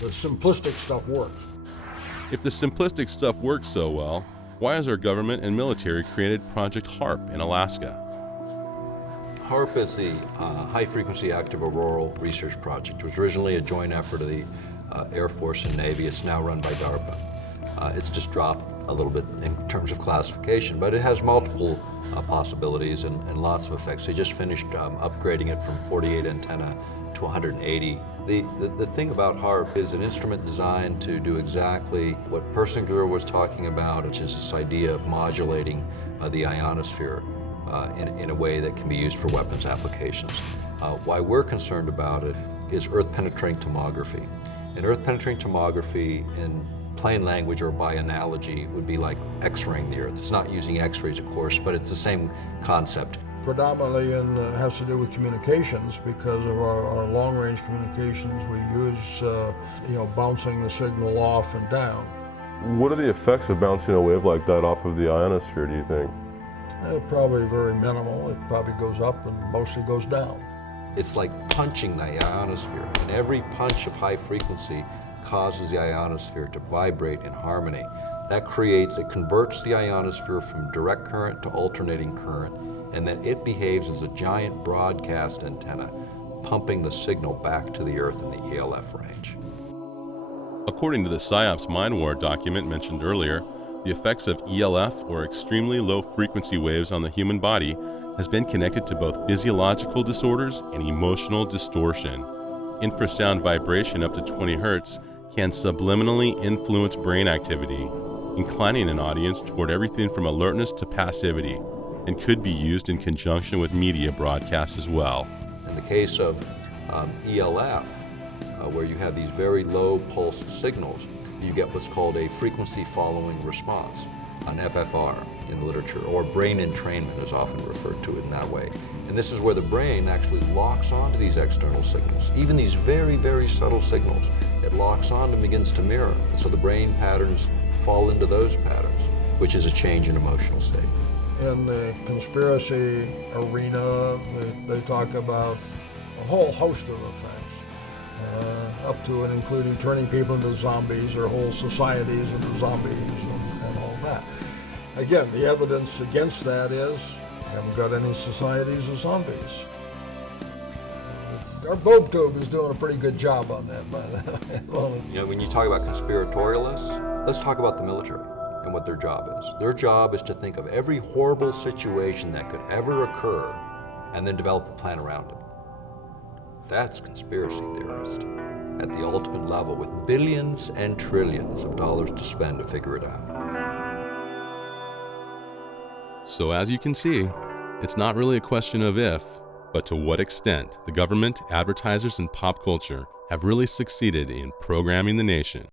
The simplistic stuff works. If the simplistic stuff works so well, why has our government and military created Project HAARP in Alaska? HAARP is the High Frequency Active Auroral Research Project. It was originally a joint effort of the Air Force and Navy. It's now run by DARPA. It's just dropped a little bit in terms of classification, but it has multiple possibilities and lots of effects. They just finished upgrading it from 48 antenna to 180. The thing about HAARP is an instrument designed to do exactly what Persinger was talking about, which is this idea of modulating the ionosphere in a way that can be used for weapons applications. Why we're concerned about it is earth-penetrating tomography. And earth-penetrating tomography, in plain language or by analogy, would be like X-raying the Earth. It's not using X-rays, of course, but it's the same concept. Predominantly has to do with communications. Because of our long-range communications, we use bouncing the signal off and down. What are the effects of bouncing a wave like that off of the ionosphere, do you think? Probably very minimal. It probably goes up and mostly goes down. It's like punching the ionosphere, and every punch of high frequency causes the ionosphere to vibrate in harmony. It converts the ionosphere from direct current to alternating current, and then it behaves as a giant broadcast antenna, pumping the signal back to the Earth in the ELF range. According to the PSYOPS Mind War document mentioned earlier, the effects of ELF, or extremely low frequency waves, on the human body has been connected to both physiological disorders and emotional distortion. Infrasound vibration up to 20 Hz can subliminally influence brain activity, inclining an audience toward everything from alertness to passivity, and could be used in conjunction with media broadcasts as well. In the case of ELF, where you have these very low pulsed signals, you get what's called a frequency following response, an FFR in the literature, or brain entrainment is often referred to it in that way. And this is where the brain actually locks onto these external signals, even these very, very subtle signals. It locks on and begins to mirror. And so the brain patterns fall into those patterns, which is a change in emotional state. In the conspiracy arena, they talk about a whole host of effects, up to and including turning people into zombies or whole societies into zombies and all that. Again, the evidence against that is we haven't got any societies of zombies. Our Bob Tube is doing a pretty good job on that, by the way. You know, when you talk about conspiratorialists, let's talk about the military and what their job is. Their job is to think of every horrible situation that could ever occur and then develop a plan around it. That's conspiracy theorist at the ultimate level, with billions and trillions of dollars to spend to figure it out. So as you can see, it's not really a question of if, but to what extent the government, advertisers, and pop culture have really succeeded in programming the nation.